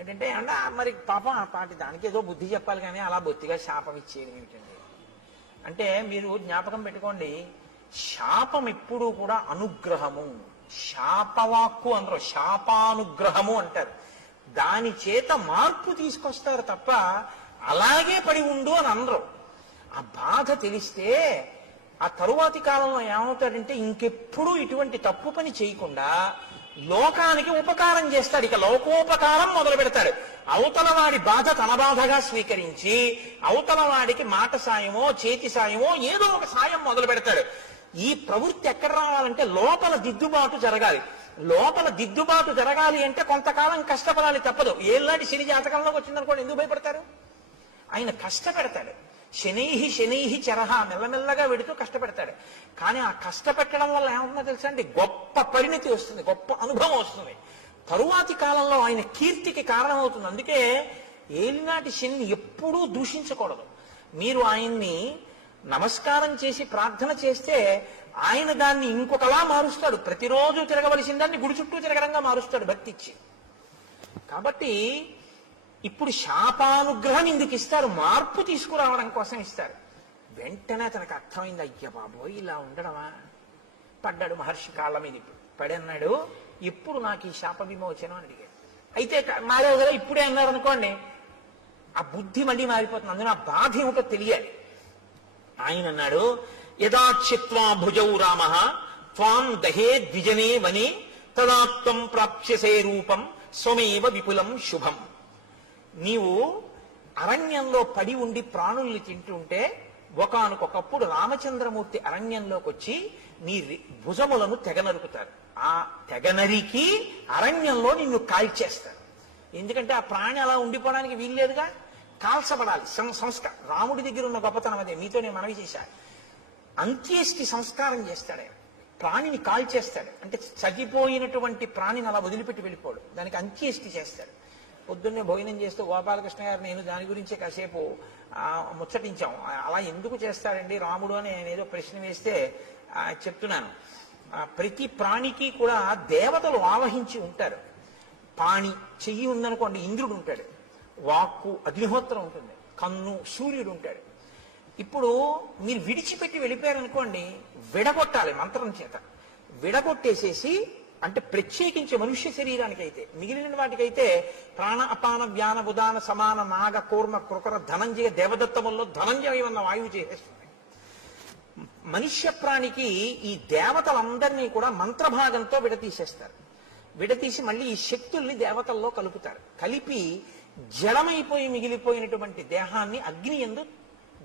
ఏంటంటే అంటే మరి పాపం ఆ పాటి దానికి ఏదో బుద్ధి చెప్పాలి కానీ అలా బొత్తిగా శాపం ఇచ్చేది ఏమిటండి అంటే మీరు జ్ఞాపకం పెట్టుకోండి, శాపం ఎప్పుడూ కూడా అనుగ్రహము. శాపవాక్కు అందరూ శాపానుగ్రహము అంటారు. దాని చేత మార్పు తీసుకొస్తారు తప్ప అలాగే పడి ఉండు అని అందరూ. ఆ బాధ తెలిస్తే ఆ తరువాతి కాలంలో ఏమవుతాడంటే ఇంకెప్పుడు ఇటువంటి తప్పు పని చేయకుండా లోకానికి ఉపకారం చేస్తాడు. ఇక లోకోపకారం మొదలు పెడతాడు. అవతల వాడి బాధ తన బాధగా స్వీకరించి అవతల వాడికి మాట సాయమో చేతి సాయమో ఏదో ఒక సాయం మొదలు పెడతాడు. ఈ ప్రవృత్తి ఎక్కడ రావాలంటే లోపల దిద్దుబాటు జరగాలి. లోపల దిద్దుబాటు జరగాలి అంటే కొంతకాలం కష్టపడాలి తప్పదు. ఏళ్ళాంటి శని జాతకంలోకి వచ్చిందనుకోండి ఎందుకు భయపడతారు? ఆయన కష్టపెడతాడు. శనైహి శనైహి చరహ మెల్లమెల్లగా వెడుతూ కష్టపెడతాడు. కానీ ఆ కష్టపెట్టడం వల్ల ఏమవుతుందో తెలుసా అండి, గొప్ప పరిణతి వస్తుంది, గొప్ప అనుభవం వస్తుంది. తరువాతి కాలంలో ఆయన కీర్తికి కారణమవుతుంది. అందుకే ఏలినాటి శని ఎప్పుడూ దూషించకూడదు. మీరు ఆయన్ని నమస్కారం చేసి ప్రార్థన చేస్తే ఆయన దాన్ని ఇంకొకలా మారుస్తాడు. ప్రతిరోజు తిరగవలసిన దాన్ని గుడి చుట్టూ తిరగడంగా మారుస్తాడు భక్తి ఇచ్చి. కాబట్టి ఇప్పుడు శాపానుగ్రహం ఇందుకు ఇస్తారు, మార్పు తీసుకురావడం కోసం ఇస్తారు. వెంటనే తనకు అర్థమైంది, అయ్య బాబోయ్ ఇలా ఉండడమా. పడ్డాడు మహర్షి కాళ్ళ మీద. ఇప్పుడు పడన్నాడు, ఎప్పుడు నాకు ఈ శాప విమోచనం అని అడిగాడు. అయితే మారేవు కదా, ఇప్పుడే అన్నారు అనుకోండి, ఆ బుద్ధి మళ్ళీ మారిపోతుంది. అందులో ఆ బాధ ఏమిటో తెలియాలి. ఆయన అన్నాడు, యదాచిత్వా భుజౌ రామ త్వాం దహే ద్విజనే వనే తదాత్వం ప్రాప్స్యసే రూపం స్వమేవ విపులం శుభం. నీవు అరణ్యంలో పడి ఉండి ప్రాణుల్ని తింటుంటే ఒకానొకప్పుడు రామచంద్రమూర్తి అరణ్యంలోకి వచ్చి నీ భుజములను తెగనరుకుతారు. ఆ తెగనరికి అరణ్యంలో నిన్ను కాల్చేస్తారు. ఎందుకంటే ఆ ప్రాణి అలా ఉండిపోవడానికి వీల్లేదుగా, కాల్చబడాలి. సంస్కారం రాముడి దగ్గర ఉన్న గొప్పతనం అదే. మీతో నేను మనవి చేశాను. అంత్యేష్టి సంస్కారం చేస్తాడే, ప్రాణిని కాల్చేస్తాడు. అంటే చనిపోయినటువంటి ప్రాణిని అలా వదిలిపెట్టి వెళ్ళిపోడు, దానికి అంత్యేష్టి చేస్తాడు. పొద్దున్నే భోజనం చేస్తూ గోపాలకృష్ణ గారు నేను దాని గురించే కాసేపు ముచ్చటించాం. అలా ఎందుకు చేస్తాడండి రాముడు అని నేను ఏదో ప్రశ్న వేస్తే చెప్తున్నాను. ప్రతి ప్రాణికి కూడా దేవతలు ఆవహించి ఉంటారు. పాణి చెయ్యి ఉందనుకోండి ఇంద్రుడు ఉంటాడు, వాక్కు అగ్నిహోత్రం ఉంటుంది, కన్ను సూర్యుడు ఉంటాడు. ఇప్పుడు మీరు విడిచిపెట్టి వెళ్ళిపోయారనుకోండి, విడగొట్టాలి మంత్రం చేత. విడగొట్టేసేసి అంటే ప్రత్యేకించి మనుష్య శరీరానికి అయితే, మిగిలిన వాటికైతే ప్రాణ అపాన వ్యాన ఉదాన సమాన నాగ కూర్మ కృకర ధనంజయ దేవదత్తముల్లో ధనంజయ ఉన్న వాయువు చేసేస్తుంది. మనుష్య ప్రాణికి ఈ దేవతలందరినీ కూడా మంత్రభాగంతో విడతీసేస్తారు. విడతీసి మళ్ళీ ఈ శక్తుల్ని దేవతల్లో కలుపుతారు. కలిపి జడమైపోయి మిగిలిపోయినటువంటి దేహాన్ని అగ్ని యందు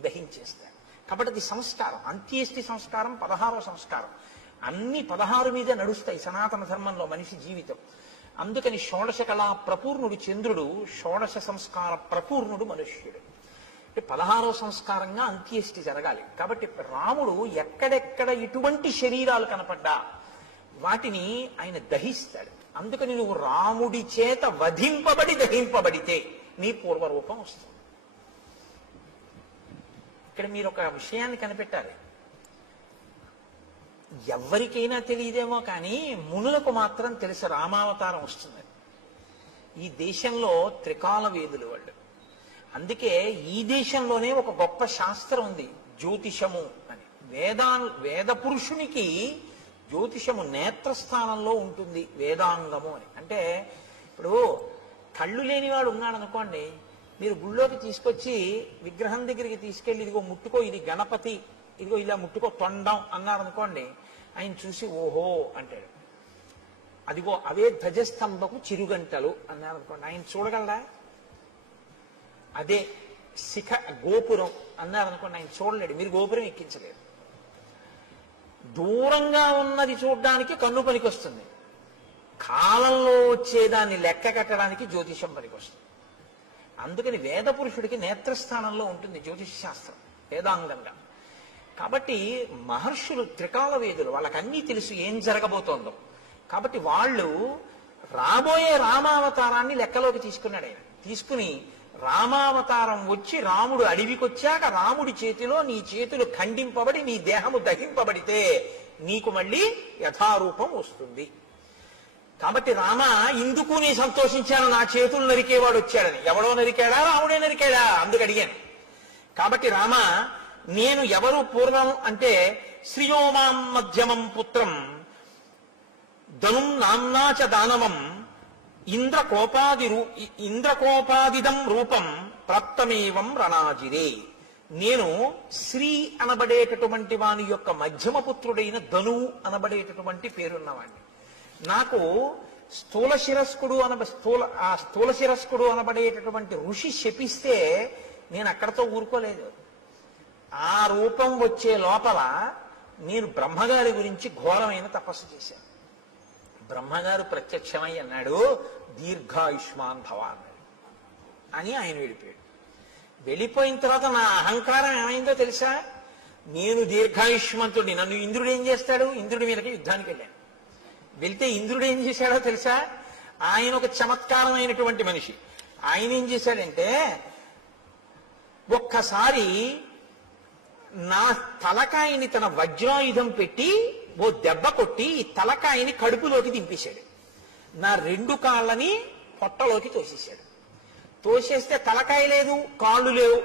దహించేస్తారు. కాబట్టి అది సంస్కారం. అంత్యేష్టి సంస్కారం 16వ సంస్కారం. అన్ని 16 మీద నడుస్తాయి సనాతన ధర్మంలో మనిషి జీవితం. అందుకని షోడశ కళా ప్రపూర్ణుడు చంద్రుడు, షోడశ సంస్కార ప్రపూర్ణుడు మనుష్యుడు. 16వ సంస్కారంగా అంత్యేష్టి జరగాలి. కాబట్టి రాముడు ఎక్కడెక్కడ ఇటువంటి శరీరాలు కనపడ్డా వాటిని ఆయన దహిస్తాడు. అందుకని నువ్వు రాముడి చేత వధింపబడి దహింపబడితే నీ పూర్వరూపం వస్తుంది. ఇక్కడ మీరు ఒక విషయాన్ని కనిపెట్టాలి. ఎవరికైనా తెలియదేమో కానీ మునులకు మాత్రం తెలుసు రామావతారం వస్తుంది. ఈ దేశంలో త్రికాల వేదులు వాళ్ళు. అందుకే ఈ దేశంలోనే ఒక గొప్ప శాస్త్రం ఉంది, జ్యోతిషము అని. వేద పురుషునికి జ్యోతిషము నేత్రస్థానంలో ఉంటుంది, వేదాంగము అని. అంటే ఇప్పుడు కళ్ళు లేనివాడు ఉన్నాడు అనుకోండి, మీరు గుళ్ళోకి తీసుకొచ్చి విగ్రహం దగ్గరికి తీసుకెళ్లి ఇదిగో ముట్టుకో, ఇది గణపతి, ఇదిగో ఇలా ముట్టుకో తొండం అన్నారనుకోండి, ఆయన చూసి ఓహో అంటాడు. అదిగో అవే ధ్వజస్తంభకు చిరుగంటలు అన్నారనుకోండి, ఆయన చూడగలరా? అదే శిఖ గోపురం అన్నారనుకోండి, ఆయన చూడలేడు, మీరు గోపురం ఎక్కించలేరు. దూరంగా ఉన్నది చూడడానికి కన్ను పనికి వస్తుంది, కాలంలో వచ్చేదాన్ని లెక్క కట్టడానికి జ్యోతిషం పనికి వస్తుంది. అందుకని వేద పురుషుడికి నేత్రస్థానంలో ఉంటుంది జ్యోతిష శాస్త్రం వేదాంగంగా. కాబట్టి మహర్షులు త్రికాల వేదులు, వాళ్ళకి అన్నీ తెలుసు ఏం జరగబోతోందో. కాబట్టి వాళ్ళు రాబోయే రామావతారాన్ని లెక్కలోకి తీసుకున్నాడు ఆయన. తీసుకుని రామావతారం వచ్చి రాముడు అడవికొచ్చాక రాముడి చేతిలో నీ చేతులు ఖండింపబడి నీ దేహము దహింపబడితే నీకు మళ్ళీ యథారూపం వస్తుంది. కాబట్టి రామ ఇందుకు నీ సంతోషించాను, నా చేతులు నరికేవాడు వచ్చాడని. ఎవడో నరికాడా? రాముడే నరికాడా? అందుకు అడిగాను. కాబట్టి రామ, నేను ఎవరు పూర్వం అంటే శ్రియోమాం మధ్యమం పుత్రం ధనుం నామ్నాచ దానవం ఇంద్రకోపాదిదం రూపం ప్రాప్తమేవం రణాజిరే. నేను శ్రీ అనబడేటటువంటి వాని యొక్క మధ్యమ పుత్రుడైన ధనువు అనబడేటటువంటి పేరున్నవాడిని. నాకు స్థూల శిరస్కుడు అనబడేటటువంటి ఋషి శపిస్తే నేను అక్కడతో ఊరుకోలేదు. ఆ రూపం వచ్చే లోపల నేను బ్రహ్మగారి గురించి ఘోరమైన తపస్సు చేశాను. బ్రహ్మగారు ప్రత్యక్షమై అన్నాడు, దీర్ఘాయుష్మాన్ భవ అన్నాడు. అని ఆయన వెళ్ళిపోయాడు. వెళ్ళిపోయిన తర్వాత నా అహంకారం ఏమైందో తెలుసా? నేను దీర్ఘాయుష్మంతుడిని, నన్ను ఇంద్రుడు ఏం చేస్తాడు? ఇంద్రుడి మీదకి యుద్ధానికి వెళ్ళాను. వెళ్తే ఇంద్రుడు ఏం చేశాడో తెలుసా? ఆయన ఒక చమత్కారమైనటువంటి మనిషి. ఆయన ఏం చేశాడంటే, ఒక్కసారి నా తలకాయని తన వజ్రాయుధం పెట్టి ఓ దెబ్బ కొట్టి ఈ తలకాయని కడుపులోకి దింపేశాడు. నా 2 కాళ్ళని పొట్టలోకి తోసేశాడు. తోసేస్తే తలకాయ లేదు, కాళ్ళు లేవు,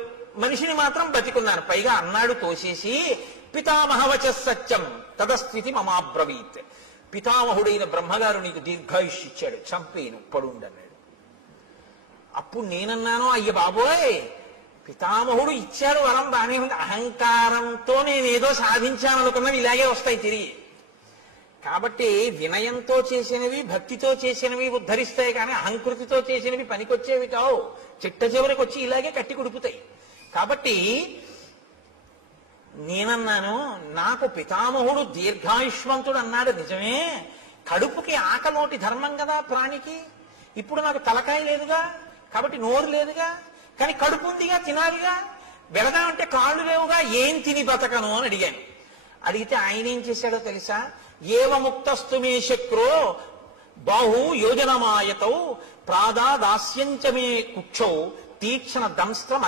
మనిషిని మాత్రం బతికున్నాను. పైగా అన్నాడు తోసేసి, పితామహవచ సత్యం తదస్థితి మమాబ్రవీత్. పితామహుడైన బ్రహ్మగారు నీకు దీర్ఘాయుష్ ఇచ్చాడు, చంపేను, పడుండన్నాడు. అప్పుడు నేనన్నాను, అయ్య బాబోయ్, పితామహుడు ఇచ్చాడు వరం బానే ఉంది, అహంకారంతో నేనేదో సాధించాననుకున్నవి ఇలాగే వస్తాయి తిరిగి. కాబట్టి వినయంతో చేసినవి, భక్తితో చేసినవి ఉద్ధరిస్తాయి, కానీ అహంకృతితో చేసినవి పనికొచ్చేవి కావు. చిట్ట చివరికి వచ్చి ఇలాగే కట్టి కుడుపుతాయి. కాబట్టి నేనన్నాను, నాకు పితామహుడు దీర్ఘాయుష్మంతుడు అన్నాడు నిజమే, కడుపుకి ఆకలోటి ధర్మం కదా ప్రాణికి. ఇప్పుడు నాకు తలకాయ లేదుగా, కాబట్టి నోరు లేదుగా, కానీ కడుపు ఉందిగా, తినాలిగా. వెళదామంటే కాళ్ళు లేవుగా, ఏం తిని బతకను అని అడిగాను. అడిగితే ఆయన ఏం చేశాడో తెలుసా? ఏవముక్తస్తు మే శక్రో బాహు యోజనమాయతౌ ప్రాదాదాస్యంచమే కుక్షౌ తీక్షణ దంస్త్రం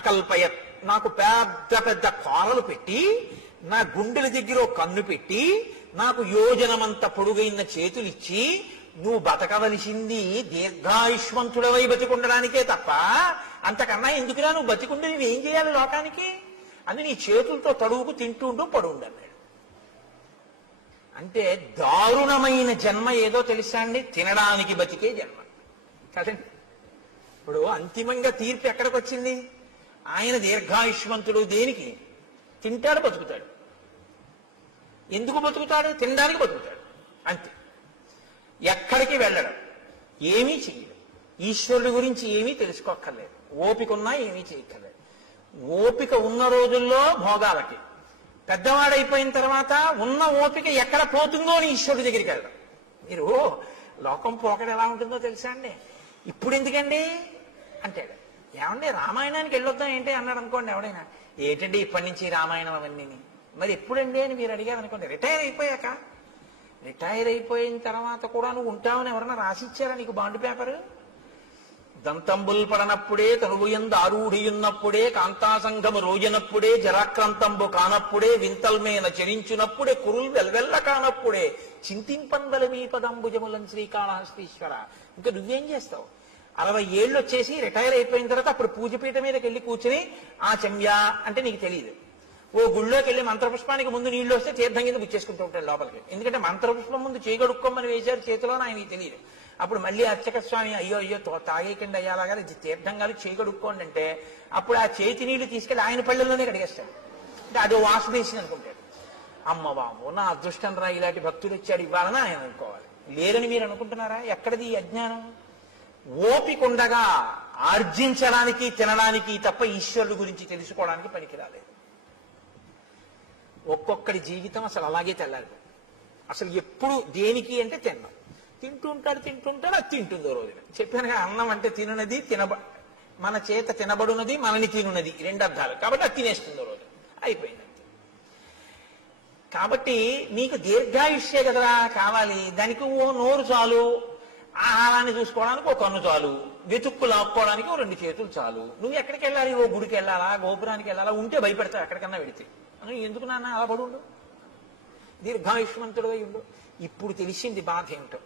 అకల్పయత్. నాకు పెద్ద పెద్ద కోరలు పెట్టి, నా గుండెల దగ్గర కన్ను పెట్టి, నాకు యోజనమంత పొడుగైన చేతులిచ్చి, నువ్వు బతకవలసింది దీర్ఘాయుష్మంతుడవై బతికుండడానికే తప్ప అంతకన్నా ఎందుకురా నువ్వు బతికుండి నువ్వేం చేయాలి లోకానికి అని నీ చేతులతో తడువుకు తింటుంటూ పడుండన్నాడు. అంటే దారుణమైన జన్మ ఏదో తెలుసా అండి? తినడానికి బతికే జన్మ కదండి. ఇప్పుడు అంతిమంగా తీర్పు ఎక్కడికి వచ్చింది? ఆయన దీర్ఘాయుష్మంతుడు దేనికి? తింటాడు, బతుకుతాడు. ఎందుకు బతుకుతాడు? తినడానికి బతుకుతాడు, అంతే. ఎక్కడికి వెళ్ళడం, ఏమీ చెయ్యడు. ఈశ్వరుడి గురించి ఏమీ తెలుసుకోక్కర్లేదు. ఓపిక ఉన్నా ఏమీ చేయక్కర్లేదు. ఓపిక ఉన్న రోజుల్లో భోగాలకి, పెద్దవాడైపోయిన తర్వాత ఉన్న ఓపిక ఎక్కడ పోతుందో అని ఈశ్వరుడి దగ్గరికి వెళ్ళడం. మీరు లోకం పోకడ ఎలా ఉంటుందో తెలుసా అండి? ఇప్పుడు ఎందుకండి అంటాడు. ఏమండి రామాయణానికి వెళ్ళొద్దాం ఏంటి అన్నాడు అనుకోండి ఎవడైనా. ఏంటండి ఇప్పటి నుంచి రామాయణం అవన్నీ? మరి ఎప్పుడండి అని మీరు అడిగారు అనుకోండి. రిటైర్ అయిపోయాక. రిటైర్ అయిపోయిన తర్వాత కూడా నువ్వు ఉంటావని ఎవరైనా రాసిచ్చారా నీకు బాండ్ పేపరు? దంతంబుల్ పడనప్పుడే తనువుయందు ఆరూఢియున్నప్పుడే కాంతాసంఘము రోజనప్పుడే జరాక్రాంతంబు కానప్పుడే వింతల్మేన చరించునప్పుడే కురుల్ వెల్వెల్ల కానప్పుడే చింతింపందల మీ పదంబుజములం శ్రీకాళహస్తీశ్వర. ఇంకా నువ్వేం చేస్తావు? 60 ఏళ్ళు వచ్చేసి రిటైర్ అయిపోయిన తర్వాత అప్పుడు పూజపీఠ మీదకి వెళ్ళి కూర్చుని ఆ చెమ్యా అంటే నీకు తెలియదు. ఓ గుళ్ళోకి వెళ్ళి మంత్రపుష్పానికి ముందు నీళ్లు వస్తే తీర్థం కింద గుచ్చేసుకుంటూ ఉంటాడు లోపలికి. ఎందుకంటే మంత్రపుష్పం ముందు చేయగడుక్కోమని వేశారు చేతిలో, ఆయనకి తెలియదు. అప్పుడు మళ్ళీ అర్చక స్వామి అయ్యో అయ్యో తాగేకండి అయ్యాలాగా తీర్థం కాదు చేయగడుక్కోండి అంటే అప్పుడు ఆ చేతి నీళ్లు తీసుకెళ్లి ఆయన పళ్ళల్లోనే కడిగేస్తాడు. అంటే అదో వాసన వేసింది అనుకుంటాడు. అమ్మ బాబు నా అదృష్టం రా, ఇలాంటి భక్తులు వచ్చాడు ఇవ్వాలని ఆయన అనుకోవాలి. లేరని మీరు అనుకుంటున్నారా? ఎక్కడిది ఈ అజ్ఞానం? ఓపికండగా ఆర్జించడానికి తినడానికి తప్ప ఈశ్వరుడు గురించి తెలుసుకోవడానికి పనికి రాలేదు. ఒక్కొక్కడి జీవితం అసలు అలాగే తెల్లాలి. అసలు ఎప్పుడు దేనికి అంటే తింటుంటాడు, అది తింటుందో రోజున. చెప్పానుగా, అన్నం అంటే తినున్నది, మన చేత తినబడున్నది, మనని తినున్నది, 2 అర్థాలు. కాబట్టి అది తినేస్తుందో రోజు అయిపోయింది. కాబట్టి నీకు దీర్ఘాయుష్యే కదరా కావాలి. దానికి ఓ నోరు చాలు, ఆహారాన్ని చూసుకోవడానికి ఓ కన్ను చాలు, వెతుక్కు లాక్కోవడానికి ఓ 2 చేతులు చాలు. నువ్వు ఎక్కడికి వెళ్ళాలి? ఓ గుడికి వెళ్ళాలా, గోపురానికి వెళ్ళాలా? ఉంటే భయపెడతావు ఎక్కడికన్నా వెడితే. ఎందుకు నాన్న అలా పడుండు, దీర్ఘాయుష్మంతుడు అయి ఉండు. ఇప్పుడు తెలిసింది బాధ ఏమిటో.